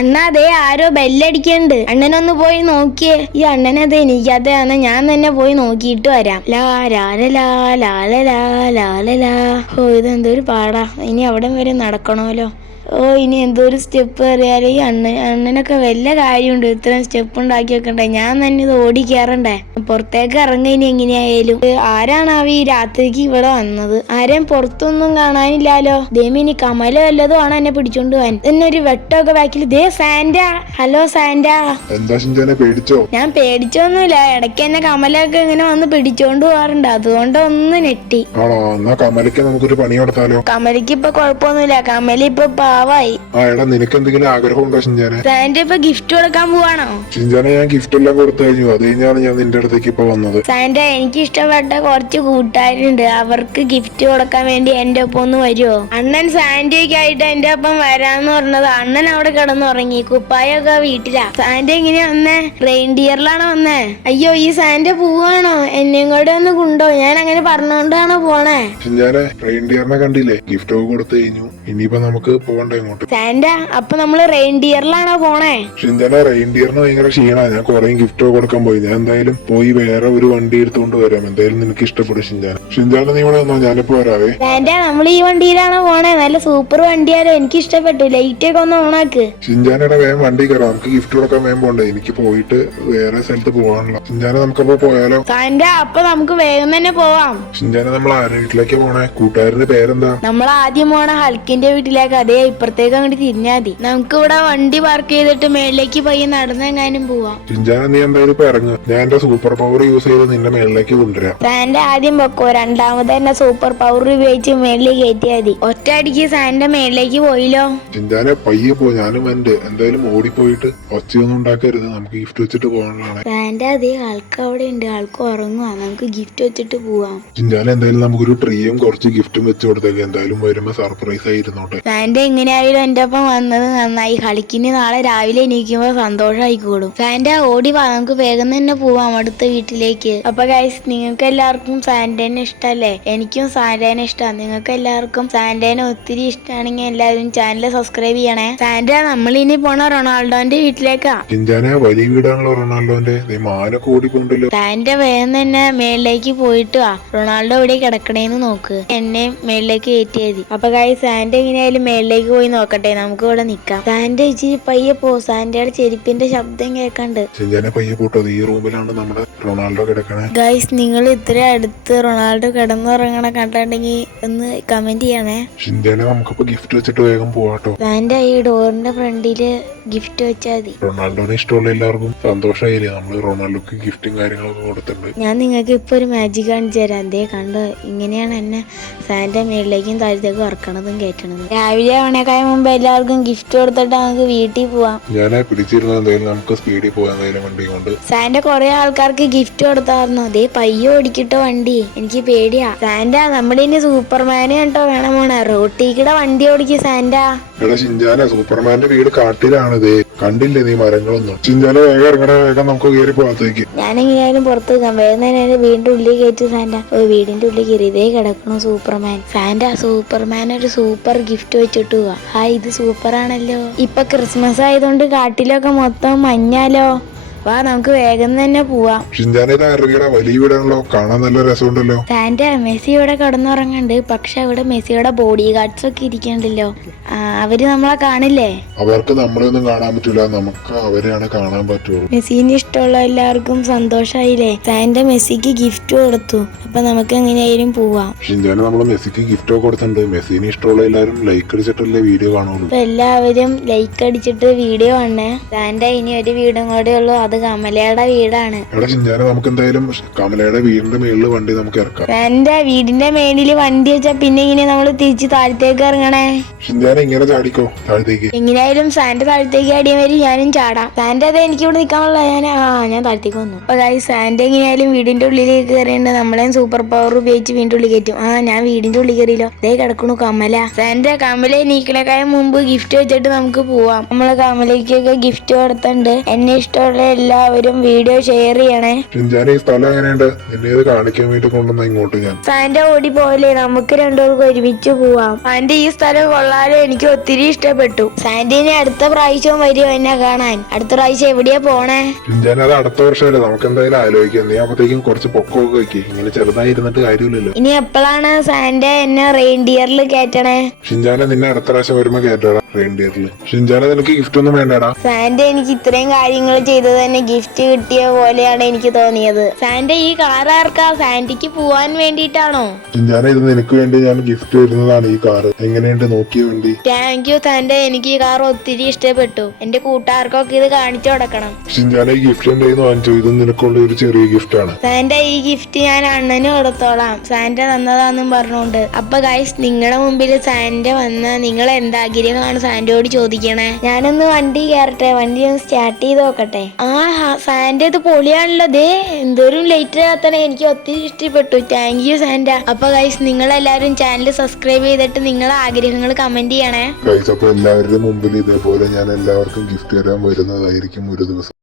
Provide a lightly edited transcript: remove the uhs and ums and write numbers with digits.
അണ്ണാ അതേ ആരോ ബെല്ലടിക്കണ്ട്, അണ്ണനൊന്ന് പോയി നോക്കിയേ. ഈ അണ്ണനത് എനിക്കാത്തതാണ്, ഞാൻ തന്നെ പോയി നോക്കിയിട്ട് വരാം. ലാ ലാലലാ ലാലലാ ലാലലാ. ഓ ഇതെന്തൊരു പാടാ, ഇനി അവിടം വരെ നടക്കണമല്ലോ. ഓ ഇനി എന്തോ ഒരു സ്റ്റെപ്പ് കയറിയാൽ ഈ അണ്ണനൊക്കെ വല്ല കാര്യമുണ്ട് ഇത്രയും സ്റ്റെപ്പ് ഉണ്ടാക്കി വെക്കണ്ടേ. ഞാൻ തന്നെ ഇത് ഓടി കയറണ്ടേ, പുറത്തേക്ക് ഇറങ്ങി. ഇനി എങ്ങനെയായാലും ആരാണാവി ഈ രാത്രിക്ക് ഇവിടെ വന്നത്? ആരെയും പുറത്തൊന്നും കാണാനില്ലാലോ. ദേമിനി കമല വല്ലതും ആണ് എന്നെ പിടിച്ചോണ്ട് പോവാൻ. തന്നെ ഒരു വെട്ടമൊക്കെ ബാക്കിൽ. ദേ സാന്റ. Hello Santa. പേടിച്ചോ? ഞാൻ പേടിച്ചൊന്നുമില്ല, ഇടയ്ക്ക് എന്നെ കമലൊക്കെ ഇങ്ങനെ വന്ന് പിടിച്ചോണ്ട് പോവാറുണ്ട്, അതുകൊണ്ട് ഒന്ന് നെട്ടി. കമലയ്ക്ക് നമുക്കൊരു പണി കൊടുത്താലോ? കമലയ്ക്ക് ഇപ്പൊ കുഴപ്പമൊന്നുമില്ല, കമല ഇപ്പൊ പാവായി. നിനക്ക് എന്തെങ്കിലും ആഗ്രഹമുണ്ടോ ഷിൻജാനെ? സാന്റ ഇപ്പൊ ഗിഫ്റ്റ് കൊടുക്കാൻ പോവാണോ? ഷിൻജാനെ ഞാൻ ഗിഫ്റ്റ് എല്ലാം കൊടുത്തു കഴിഞ്ഞു, അത് കഴിഞ്ഞാണ് ഞാൻ നിന്റെ അടുത്തേക്ക് ഇപ്പൊ വന്നത്. സാന്റ എനിക്ക് ഇഷ്ടപ്പെട്ട കുറച്ച് കൂട്ടുകാരുണ്ട്, അവർക്ക് ഗിഫ്റ്റ് കൊടുക്കാൻ വേണ്ടി എന്റെ ഒപ്പം ഒന്ന് വരുമോ? അണ്ണൻ സാന്റയ്ക്കായിട്ട് എന്റെ ഒപ്പം വരാന്ന് പറഞ്ഞത്. അണ്ണൻ അവിടെ കിടന്നുറങ്ങി, കുപ്പായൊക്കെ വീട്ടിലാ. സാന്റ എങ്ങനെയാ വന്നേ? റെയിൻഡിയറിലാണോ വന്നേ? അയ്യോ ഈ സാന്റ പോവാണോ? എന്നെയും കൂടെ ഒന്ന് കൊണ്ടോ, ഞാൻ അങ്ങനെ പറഞ്ഞോണ്ടാണോ പോണേ? ഷിൻജാനെ റെയിൻഡിയറിനെ കണ്ടില്ലേ, ഗിഫ്റ്റ് ഒക്കെ കൊടുത്തു കഴിഞ്ഞു, ഇനിയിപ്പോ നമുക്ക് പോകണ്ടേ ഇങ്ങോട്ട്? സാന്റ അപ്പൊ നമ്മള് റെയിൻഡിയറിലാണോ പോണേ? ഷിൻജാനെ റെയിൻഡിയറിന് ഭയങ്കര ക്ഷീണാ, ഞാൻ കുറെ ഗിഫ്റ്റ് ഒക്കെ കൊടുക്കാൻ പോയി. ഞാൻ എന്തായാലും പോയി വേറെ ഒരു വണ്ടി എടുത്തുകൊണ്ട് വരാം, എന്തായാലും നിനക്ക് ഇഷ്ടപ്പെടും ഷിൻജാന. ഷിൻജാന നീ ഇവിടെ വന്നോ, ഞാനിപ്പോ വരാവേ. സാന്റ നമ്മൾ ഈ വണ്ടിയിലാണോ പോണേ? നല്ല സൂപ്പർ വണ്ടിയാലോ, എനിക്ക് ഇഷ്ടപ്പെട്ടു. ലൈറ്റ് ഒക്കെ ഒന്ന് ഓണാക്ക്. ഷിൻജാനയുടെ വേഗം വണ്ടി കയറാം, നമുക്ക് ഗിഫ്റ്റ് കൊടുക്കാൻ വേഗം പോണ്ടേ, എനിക്ക് പോയിട്ട് വേറെ സ്ഥലത്ത് പോകാനുള്ള. ഷിൻജാന നമുക്കപ്പോ പോയാലോ? സാന്റ അപ്പൊ നമുക്ക് വേഗം തന്നെ പോവാം. ഷിൻജാന നമ്മൾ ആരുടെ വീട്ടിലേക്ക് പോണേ? കൂട്ടുകാരന്റെ പേരെന്താ? നമ്മൾ ആദ്യം പോണ ഹൽക്കിന്റെ വീട്ടിലേക്ക്. അതേ ഇപ്പുറത്തേക്ക് അങ്ങോട്ട് തിരിഞ്ഞാ മതി. നമുക്ക് ഇവിടെ വണ്ടി പാർക്ക് ചെയ്തിട്ട് മേളിലേക്ക് പോയി നടന്നെങ്ങാനും പോവാം. ഷിൻജാന നീ എന്തായാലും ഇപ്പൊ ഇറങ്ങുക, ഞാൻ എന്റെ സൂപ്പർ പവർ യൂസ് ചെയ്ത് നിന്റെ മേളിലേക്ക് കൊണ്ടുവരാം. സാന്റെ ആദ്യം വെക്കോ, രണ്ടാമത് തന്നെ സൂപ്പർ പവർ ഉപയോഗിച്ച് മേളിലേക്ക് കയറ്റിയാ മതി. ഒറ്റ അടിക്ക് സാന്റെ മേളിലേക്ക് പോയില്ലോ. ഷിൻജാനെ പയ്യെ പോ, ഞാനും എന്റെ എന്തായാലും ഓടിപ്പോയിട്ട് ഒച്ചയൊന്നും ഉണ്ടാക്കരുത്, നമുക്ക് ഗിഫ്റ്റ് വെച്ചിട്ട് പോകാനുള്ളതാണ്. സാന്റെ അതേ ആൾക്ക് അവിടെ ഉണ്ട്, ആൾക്ക് ഉറങ്ങുക, നമുക്ക് ഗിഫ്റ്റ് വെച്ചിട്ട് പോവാം. ഷിൻജാന എന്തായാലും നമുക്കൊരു ട്രീയും കുറച്ച് ഗിഫ്റ്റും വെച്ച് കൊടുത്തേക്ക്, എന്തായാലും വരുമ്പോ സർപ്രൈസ് ആയിരുന്നോട്ടെ. സാന്റെ എങ്ങനെയായാലും എന്റെ ഒപ്പം വന്നത് നന്നായി. കളിക്കിന് നാളെ രാവിലെ എണീക്കുമ്പോ സന്തോഷമായിക്കോളും. സാന്റെ ഓടി വാ, നമുക്ക് വേഗം തന്നെ പോവാം അടുത്ത വീട്ടിലേക്ക്. അപ്പൊ ഗൈസ് നിങ്ങൾക്ക് എല്ലാവർക്കും സാന്റേനെ ഇഷ്ടല്ലേ? എനിക്കും സാന്റേനെ ഇഷ്ടമാണ്. നിങ്ങൾക്ക് എല്ലാവർക്കും സാന്റേനെ ഒത്തിരി ഇഷ്ടമാണെങ്കിൽ എല്ലാവരും ചാനൽ സബ്സ്ക്രൈബ് ചെയ്യണേ. സാന്റ നമ്മളിനി പോണ റൊണാൾഡോന്റെ വീട്ടിലേക്കാ. ഷിൻജാനെ വലിയ വീടാണല്ലോ റൊണാൾഡോന്റെ, മാനൊക്കെ ഓടിക്കൊണ്ടല്ലോ. സാന്റെ വേഗം തന്നെ മേളിലേക്ക് പോയിട്ട് വാ, റൊണാൾഡോ ഇവിടെ കിടക്കണേന്ന് നോക്ക്, എന്നെ മേളിലേക്ക് കയറ്റിയത്. അപ്പൊ ഗൈസ് സാന്റ എങ്ങനെയായാലും മേളിലേക്ക് പോയി നോക്കട്ടെ, നമുക്ക് ഇവിടെ നിക്കാം. സാന്റ ഇച്ചിരി പയ്യെ പോ, സാന്റയുടെ ചെരുപ്പിന്റെ ശബ്ദം കേൾക്കണ്ട്. ഷിൻജാനെ പയ്യെ പോട്ടോ, ഈ റൂമിലാണ് നമ്മുടെ റൊണാൾഡോ കിടക്കണേ. ഗൈസ് നിങ്ങൾ ഇത്ര അടുത്ത് റൊണാൾഡോ കിടന്നുറങ്ങണ കണ്ടിട്ടുണ്ടെങ്കിൽ ഒന്ന് കമന്റ് ചെയ്യണേ. ഷിൻജാനെ നമുക്കിപ്പോ ഗിഫ്റ്റ് വെച്ചിട്ട് വേഗം പോവാട്ടോ. സാന്റെ ഈ ഡോറിന്റെ ഫ്രണ്ടില് ഗിഫ്റ്റ് വെച്ചാൽ മതി. റൊണാൾഡോനെ ഇഷ്ടമുള്ള എല്ലാവർക്കും സന്തോഷമായില്ലേ, നമ്മള് റൊണാൾഡോക്ക് ഗിഫ്റ്റും കാര്യങ്ങളൊക്കെ കൊടുത്തിട്ടുണ്ട്. ഞാൻ നിങ്ങൾക്ക് ഇപ്പൊ ഒരു മാജിക് കാണിച്ചു തരാം. അതേ കണ്ടോ, ഇങ്ങനെയാണ് എന്നെ സാന്റെ മേളിലേക്കും താഴത്തേക്കും ഇറക്കണതും കയറ്റണതും. രാവിലെ ആവണേക്കായ മുമ്പ് എല്ലാവർക്കും ഗിഫ്റ്റ് കൊടുത്തിട്ട് നമുക്ക് വീട്ടിൽ പോവാം. ഞാൻ പിടിച്ചിരുന്ന എന്തായാലും നമുക്ക് സ്പീഡിൽ പോകാൻ എന്തായാലും വണ്ടി കൊണ്ട്. സാന്റെ കുറെ ആൾക്കാർക്ക് ഗിഫ്റ്റ് കൊടുത്തായിരുന്നു. അതേ പയ്യെ ഓടിക്കിട്ടോ വണ്ടി, എനിക്ക് പേടിയാ. സാന്റ നമ്മുടെ ഇനി സൂപ്പർമാനെ കേട്ടോ വേണം പോണേ, റോട്ടിക്കിടെ വണ്ടി ഓടിക്കും സാന്റ. എടാ ഷിൻജാന, സൂപ്പർമാന്റെ വീട് കാട്ടിലാണിതേ, കണ്ടില്ലേ നീ മരങ്ങളൊന്നും? ഷിൻജാന വേഗം ഇറങ്ങണ, വേഗം നമുക്ക് കയറി പോകാത്തേക്ക്. ഞാൻ എങ്ങനെയായാലും പുറത്ത് നിൽക്കാം, വേഗം തന്നെ വീടിന്റെ ഉള്ളിൽ കയറ്റി സാന്റ. വീടിന്റെ ഉള്ളിൽ കയറി ഇതേ കിടക്കണു സൂപ്പർമാൻ. സാന്റ സൂപ്പർമാൻ ഒരു സൂപ്പർ ഗിഫ്റ്റ് വെച്ചിട്ട് പോവാ. ഹായ് ഇത് സൂപ്പർ ആണല്ലോ. ഇപ്പൊ ക്രിസ്മസ് ആയതുകൊണ്ട് കാട്ടിലൊക്കെ മൊത്തം മഞ്ഞാലോ. വാ നമുക്ക് വേഗം തന്നെ പോവാം. ഷിൻജാന ഇത് ഇറങ്ങിയടാ, വലിയ വീടാണല്ലോ, കാണാൻ നല്ല രസമുണ്ടല്ലോ. സാന്റ മെസ്സി ഇവിടെ കിടന്നുറങ്ങുന്നുണ്ട്, പക്ഷെ അവിടെ മെസ്സിയുടെ ബോഡി ഗാർഡ്സ് ഒക്കെ ഇരിക്കണ്ടല്ലോ. അവര് നമ്മളെ കാണില്ലേ? അവർക്ക് നമ്മളെയൊന്നും കാണാൻ പറ്റൂല, നമുക്ക് അവരെയാണ് കാണാൻ പറ്റുള്ളൂ. മെസ്സിന് ഇഷ്ടമുള്ള എല്ലാവർക്കും സന്തോഷായില്ലേ? സാന്റ മെസ്സിക്ക് ഗിഫ്റ്റ് കൊടുത്തു, അപ്പൊ നമുക്ക് എങ്ങനെയായാലും പോവാം. ഷിൻജാന നമ്മള് മെസ്സിക്ക് ഗിഫ്റ്റ് ഒക്കെ കൊടുത്തിട്ടുണ്ട്, മെസ്സിന് ഇഷ്ടമുള്ള എല്ലാവരും ലൈക്ക് അടിച്ചിട്ടല്ലേ വീഡിയോ കാണുള്ളൂ. അപ്പൊ എല്ലാവരും ലൈക്ക് അടിച്ചിട്ട് വീഡിയോ കാണണേ. സാന്റ ഇനി ഒരു വീടും കൂടെ ഉള്ളൂ, അത് കമലയുടെ വീടാണ്. എടാ ഷിൻജാന, നമുക്ക് എന്തായാലും കമലയുടെ വീടിന്റെ മേളില് വണ്ടി നമുക്ക് ഇറക്കാം. സാന്റ വീടിന്റെ മേളില് വണ്ടി വെച്ചാ പിന്നെ ഇങ്ങനെ നമ്മള് തിരിച്ച് താഴത്തേക്ക് ഇറങ്ങണേ. ഷിൻജാന ഇങ്ങനെ ചാടിക്കോ താഴത്തേക്ക്. എങ്ങനെയായാലും സാന്റ താഴത്തേക്ക് അടിയാൻ വരും, ഞാനും ചാടാം. സാന്റ അതെ എനിക്ക് ഇവിടെ നിൽക്കാനുള്ള ഞാൻ താഴത്തേക്ക് വന്നു. അപ്പൊ സാന്റ എങ്ങനെയായാലും വീടിന്റെ ഉള്ളിലേക്ക് കയറിയുണ്ട്, നമ്മളെയും സൂപ്പർ പവർ ഉപയോഗിച്ച് വീടിന്റെ ഉള്ളിൽ കയറ്റും. ഞാൻ വീടിന്റെ ഉള്ളിൽ കയറിയല്ലോ, ഇതേ കിടക്കണു കമല. സാന്റ കമല നീക്കണേക്കായ മുമ്പ് ഗിഫ്റ്റ് വെച്ചിട്ട് നമുക്ക് പോവാം. നമ്മള് കമലയ്ക്കൊക്കെ ഗിഫ്റ്റ് കൊടുത്തിട്ടുണ്ട്. എന്നെ ഇഷ്ടമുള്ള എല്ലാവരും വീഡിയോ ഷെയർ ചെയ്യണേ. ഷിൻചാൻ ഈ സ്ഥലം എങ്ങനെയുണ്ട്? നിന്നെ ഇത് കാണിക്കാൻ വേണ്ടി കൊണ്ടുവന്ന ഇങ്ങോട്ട് ഞാൻ. സാന്റ ഓടി പോലെ നമുക്ക് രണ്ടുപേർക്കും ഒരുമിച്ച് പോവാം. സാന്റ ഈ സ്ഥലം കൊള്ളാതെ എനിക്ക് ഒത്തിരി ഇഷ്ടപ്പെട്ടു. സാന്റിനെ അടുത്ത പ്രാവശ്യവും വരുമോ എന്നെ കാണാൻ? അടുത്ത പ്രാവശ്യം എവിടെയാ പോണേ? ഷിൻചാൻ അത് അടുത്ത വർഷമല്ലേ, നമുക്ക് എന്തായാലും ആലോചിക്കാം. നീ അപ്പത്തേക്കും കുറച്ച് പൊക്കമൊക്കെ വെക്കി. ഇങ്ങനെ ചെറുതായി ഇരുന്നിട്ട് കാര്യമില്ലല്ലോ. ഇനി എപ്പോഴാണ് സാന്റ എന്നെ റെയിൻഡിയറിൽ കയറ്റണേ? ഷിൻചാനെ നിന്നെ അടുത്ത പ്രാവശ്യം വരുമ്പോ കേട്ടാടാ റെയിൻഡിയറിൽ. ഷിൻചാനെ നിനക്ക് ഗിഫ്റ്റ് ഒന്നും വേണ്ടടാ. സാന്റ എനിക്ക് ഇത്രയും കാര്യങ്ങൾ ചെയ്തത് തന്നെ ഗിഫ്റ്റ് കിട്ടിയ പോലെയാണ് എനിക്ക് തോന്നിയത്. സാന്റ ഈ കാർ ആർക്കാ? സാന്റിക്ക് പോവാൻ വേണ്ടിട്ടാണോ? ഷിൻചാനെ ഇത് നിനക്ക് വേണ്ടി ഞാൻ ഗിഫ്റ്റ് തരുന്നതാണ് ഈ കാർ. എങ്ങനെയുണ്ട് നോക്കിയ വേണ്ടി? താങ്ക് യു സാന്റ, എനിക്ക് ഈ കാർ ഒത്തിരി ഇഷ്ടപ്പെട്ടു. എന്റെ കൂട്ടുകാർക്കൊക്കെ ഇത് കാണിച്ചു കൊടുക്കണം. ഷിൻചാനെ ഈ ഗിഫ്റ്റ് എന്റെ കയ്യിൽ വാങ്ങിച്ചു. ഇത് നിനക്കുള്ള ഒരു ചെറിയ ഗിഫ്റ്റ് ആണ്. സാന്റ ഈ ഗിഫ്റ്റ് ഞാൻ അണ്ണന് കൊടുത്തോളാം, സാന്റ തന്നതാന്നും പറഞ്ഞോണ്ട്. അപ്പൊ ഗൈസ്, നിങ്ങളുടെ മുമ്പിൽ സാന്റ വന്ന നിങ്ങൾ എന്താഗ്രഹമാണ് സാന്റയോട് ചോദിക്കണേ? ഞാനൊന്ന് വണ്ടി കയറട്ടെ, വണ്ടി ഒന്ന് സ്റ്റാർട്ട് ചെയ്ത് നോക്കട്ടെ. സാന്റ ഇത് പൊളിയാണല്ലോ. ദേ എന്തോരം ലൈറ്റ് കത്തണേ, എനിക്ക് ഒത്തിരി ഇഷ്ടപ്പെട്ടു. Thank you Santa. അപ്പൊ ഗൈസ്, നിങ്ങളെല്ലാവരും ചാനൽ സബ്സ്ക്രൈബ് ചെയ്തിട്ട് നിങ്ങളെ ആഗ്രഹങ്ങൾ കമന്റ് ചെയ്യണേ. ഗൈസ്, അപ്പൊ എല്ലാവരുടെ മുമ്പിൽ ഇതേപോലെ ഞാൻ എല്ലാവർക്കും ഗിഫ്റ്റ് തരാൻ വരുന്നതായിരിക്കും ഒരു ദിവസം.